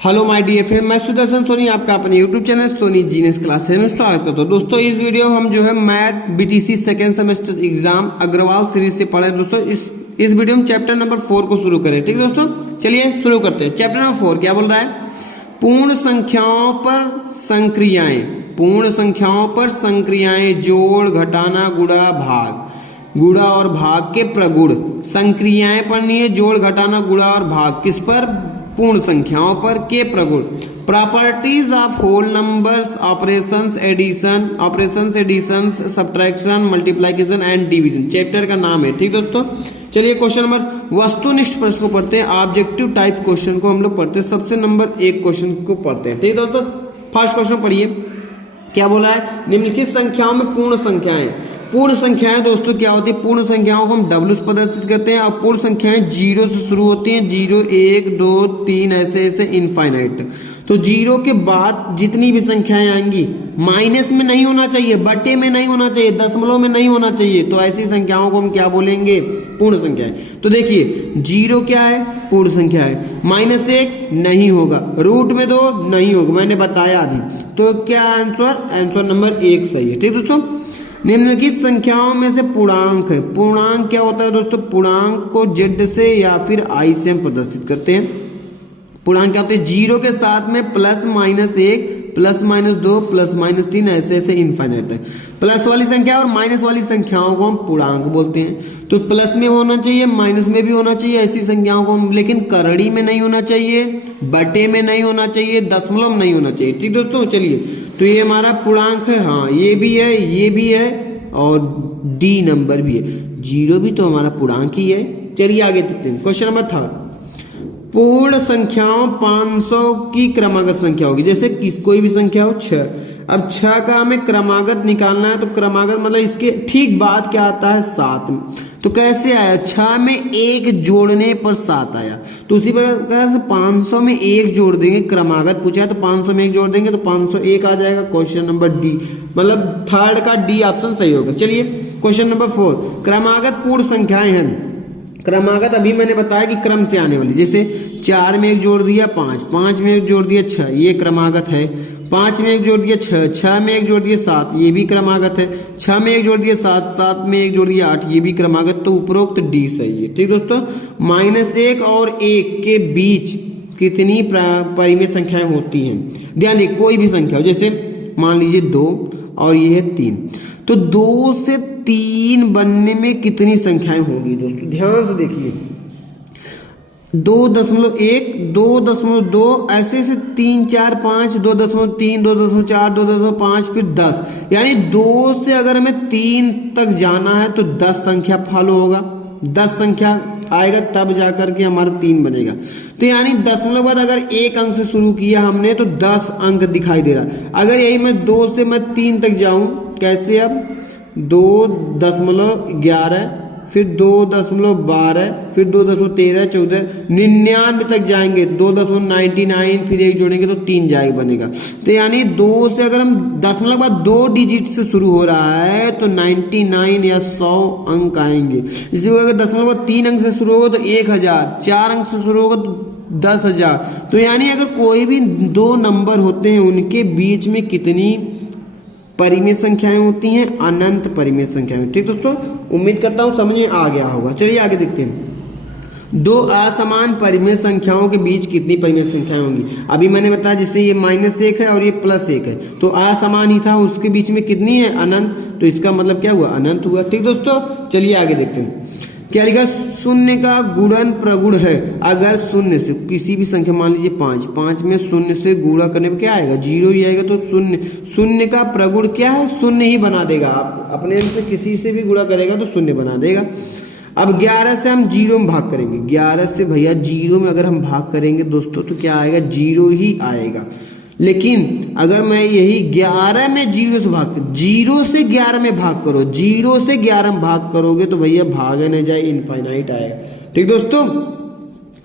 Hello my dear friend, मैं सुदर्शन सोनी आपका अपने YouTube channel Soni genius classes में स्वागत करता हूँ। दोस्तों इस वीडियो हम जो है math BTC second semester exam Agarwal series से पढ़े। दोस्तों इस वीडियो में चैप्टर नंबर 4 को शुरू करें। ठीक है दोस्तों, चलिए शुरू करते हैं। चैप्टर नंबर 4 क्या बोल रहा है? पूर्ण संख्याओं पर संक्रियाएं। पूर्ण संख्याओं पर संक्रियाएं, जोड़, घटाना, गुणा, भाग। गुणा और भाग के प्रगुण। संक्रियाएं पढ़नी है, जोड़, घटाना, गुणा और भाग किस पर? पूर्ण संख्याओं पर के प्रगुण। Properties of whole numbers, operations addition, subtraction, multiplication and division chapter का नाम है। ठीक दोस्तों, चलिए क्वेश्चन नंबर वस्तुनिष्ठ प्रश्न को पढ़ते हैं। ऑब्जेक्टिव टाइप क्वेश्चन को हम लोग पढ़ते हैं। सबसे नंबर 1 क्वेश्चन को पढ़ते हैं। ठीक दोस्तों, फर्स्ट क्वेश्चन पढ़िए, क्या बोला है? निम्नलिखित संख्याओं में पूर्ण संख्याएं। पूर्ण संख्याएं दोस्तों क्या होती है? पूर्ण संख्याओं को हम W से प्रदर्शित करते हैं और पूर्ण संख्याएं 0 से शुरू होती हैं। 0, 1, 2, 3 ऐसे इनफाइनाइट। तो 0 के बाद जितनी भी संख्याएं आएंगी माइनस में नहीं होना चाहिए, बटे में नहीं होना चाहिए, दशमलव में नहीं होना चाहिए। तो ऐसी संख्याओं को हम क्या बोलेंगे? पूर्ण संख्याएं। तो देखिए 0 क्या है? पूर्ण संख्या है। -1 नहीं होगा, रूट में 2 नहीं होगा, मैंने बताया अभी। तो क्या आंसर नंबर 1 सही है। ठीक दोस्तों, निम्नलिखित संख्याओं में से पूर्णांक है। पूर्णांक क्या होता है दोस्तों? पूर्णांक को Z से या फिर I से हम प्रदर्शित करते हैं। पूर्णांक क्या होते हैं? 0 के साथ में +-1, +-2, +-3 ऐसे इनफाइनाइट है। प्लस वाली संख्या और माइनस वाली संख्याओं को हम पूर्णांक बोलते हैं। तो प्लस में होना चाहिए, माइनस में भी होना चाहिए ऐसी संख्याओं को हम, लेकिन करड़ी में नहीं होना चाहिए, बटे में नहीं होना चाहिए, दशमलव में नहीं होना चाहिए। ठीक दोस्तों, चलिए तो ये हमारा पूर्णांक है। हाँ, ये भी है और डी नंबर भी है। 0 भी तो हमारा पूर्णांक ही है। चलिए आगे देखते हैं। क्वेश्चन नंबर 3, पूर्ण संख्याओं 500 की क्रमागत संख्या होगी। जैसे कोई भी संख्या हो 6। अब 6 का हमें क्रमागत निकालना है। तो क्रमागत मतलब इसके ठीक बाद क्या आता है? 7। तो कैसे आया? 6 में 1 जोड़ने पर 7 आया। तो उसी प्रकार से 500 में 1 जोड़ देंगे। क्रमागत पूछा है तो 500 में 1 जोड़ देंगे तो 501 आ जाएगा। क्वेश्चन नंबर डी, मतलब थर्ड का डी ऑप्शन सही होगा। चलिए क्वेश्चन नंबर 4, क्रमागत पूर्ण संख्याएं हैं। क्रमागत अभी मैंने बताया कि क्रम से आने वाली। जैसे 4 में 1 जोड़ दिया 5, 5 में 1 जोड़ दिया 6, ये क्रमागत है। 5 में 1 जोड़ दिया 6, 6 में 1 जोड़ दिया 7, ये भी क्रमागत है। 6 में 1 जोड़ दिया 7, 7 में 1 जोड़ दिया 8, ये भी क्रमागत। तो उपरोक्त डी सही है। ठीक दोस्तों, -1 और 1 के बीच कितनी परिमेय संख्याएं होती हैं? ध्यान दें, कोई भी संख्या हो, जैसे मान लीजिए 2 और ये है 3, तो 2 से 3 बनने में कितनी संख्याएं होंगी दोस्तों? ध्यान से देखिए, 2.1, 2.2 ऐसे 3, 4, 5, 2.3, 2.4, 2.5, फिर 10। यानी 2 से अगर हमें 3 तक जाना है तो 10 संख्या फॉलो होगा। 10 संख्या आएगा तब जाकर के हमारा 3 बनेगा। तो यानी दशमलव बाद अगर 1 अंक से शुरू किया हमने तो 10 अंक दिखाई दे रहा। अगर यही मैं 2 से मैं 3 तक जाऊं, कैसे? अब 2.11, फिर 2.12, फिर 2.13, 14, 99 तक जाएंगे। 2.99, फिर 1 जोड़ेंगे तो 3 जाएगा बनेगा। तो यानी 2 से अगर हम दशमलव बाद 2 डिजिट से शुरू हो रहा है तो 99 या 100 अंक आएंगे। इसी अगर दशमलव बाद 3 अंक से शुरू होगा तो 1000, 4 अंक से शुरू होगा तो 10,000। तो यानी अगर कोई भी 2 नंबर होते हैं उनके बीच में कितनी परिमेय संख्याएं होती हैं? अनंत परिमेय संख्याएं। ठीक दोस्तों, उम्मीद करता हूं समझ में आ गया होगा। चलिए आगे देखते हैं। 2 असमान परिमेय संख्याओं के बीच कितनी परिमेय संख्याएं होंगी? अभी मैंने बताया, जैसे ये -1 है और ये +1 है तो असमान ही था, उसके बीच में कितनी है? अनंत। तो इसका मतलब क्या हुआ? अनंत हुआ। ठीक दोस्तों, चलिए आगे देखते हैं। क्या लिखा? शून्य का गुणन प्रगुण है। अगर शून्य से किसी भी संख्या, मान लीजिए 5 में शून्य से गुणा करने पर क्या आएगा? 0 ही आएगा। तो शून्य का प्रगुण क्या है? शून्य ही बना देगा। आप अपने से किसी से भी गुणा करेगा तो शून्य बना देगा। अब 11 से हम 0 में भाग करेंगे। 11 से भैया 0 में अगर हम भाग करेंगे दोस्तों तो क्या आएगा? 0 ही आएगा। लेकिन अगर मैं यही 11 में 0 से भाग, 0 से 11 में भाग करो, 0 से 11 में भाग करोगे तो भैया भागे न जाए, इनफाइनाइट आएगा। ठीक दोस्तों,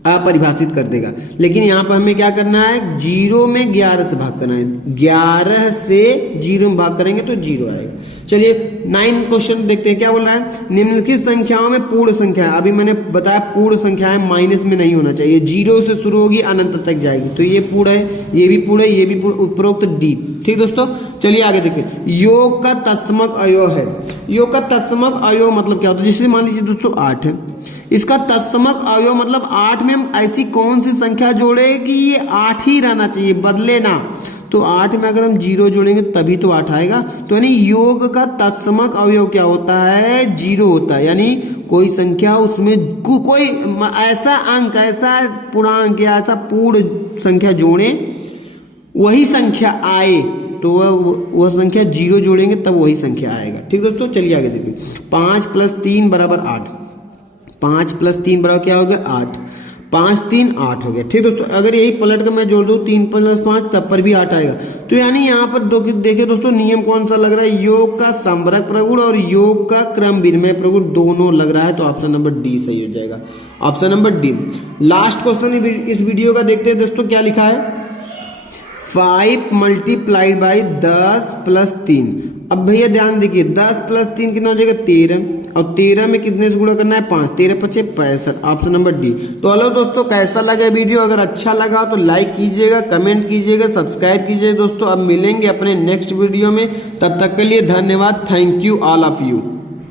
अपरिभाषित कर देगा। लेकिन यहाँ पर हमें क्या करना है, 0 में 11 से भाग करना है। 11 से 0 में भाग करेंगे तो 0 आएगा। चलिए 9 क्वेश्चन देखते हैं क्या बोल रहा है। निम्नलिखित संख्याओं में पूर्ण संख्या है, अभी मैंने बताया पूर्ण संख्याएं माइनस में नहीं होना चाहिए, 0 से शुरू होगी अनंत तक जाएगी, तो ये पूर्ण है, ये भी पूर्ण है, ये भी पूर्ण, उपरोक्त डी। ठीक दोस्तों, चलिए आगे देखिए। योग का तत्समक अवयव है। योग का तत्समक अवयव मतलब क्या होता है, जैसे मान लीजिए दोस्तों 8 है, इसका तत्समक अवयव मतलब 8 में हम ऐसी कौन सी संख्या जोड़े कि ये 8 ही रहना चाहिए, बदले ना। तो 8 में अगर हम 0 जोड़ेंगे तभी तो 8 आएगा। तो यानी योग का तत्समक अवयव क्या होता है, 0 होता है। यानी कोई संख्या उसमें कोई ऐसा अंक, ऐसा पूर्णांक या ऐसा पूर्ण संख्या जोड़े, वही संख्या आए, तो वह संख्या 0 जोड़ेंगे तब वही संख्या आएगा। ठीक दोस्तों, चलिए आगे देखिए। 5 + 3 = 8। 5 + 3 बराबर क्या हो गया, 8। 5 3 8 हो गया। ठीक दोस्तों, अगर यही पलट कर मैं जोड़ दूं 3 + 5 तब पर भी 8 आएगा। तो यानी यहाँ पर देखिए दोस्तों, नियम कौन सा लग रहा है, योग का समवर्ग प्रगुण और योग का क्रम विनिमय प्रगुण दोनों लग रहा है। तो ऑप्शन नंबर डी सही हो जाएगा, option number D. Last question इस वीडियो का देखते हैं दोस्तों, क्या लिखा है। 5 × 10 + 3। अब भैया ध्यान देखिए, 10 + 3 कितना हो जाएगा, 13। और 13 में कितने से गुणा करना है, 5। 13 × 5 = 65, ऑप्शन नंबर डी। तो हेलो दोस्तों, कैसा लगा वीडियो, अगर अच्छा लगा तो लाइक कीजिएगा, कमेंट कीजिएगा, सब्सक्राइब कीजिएगा दोस्तों। अब मिलेंगे अपने नेक्स्ट वीडियो में, तब तक के लिए धन्यवाद। Thank you all of you.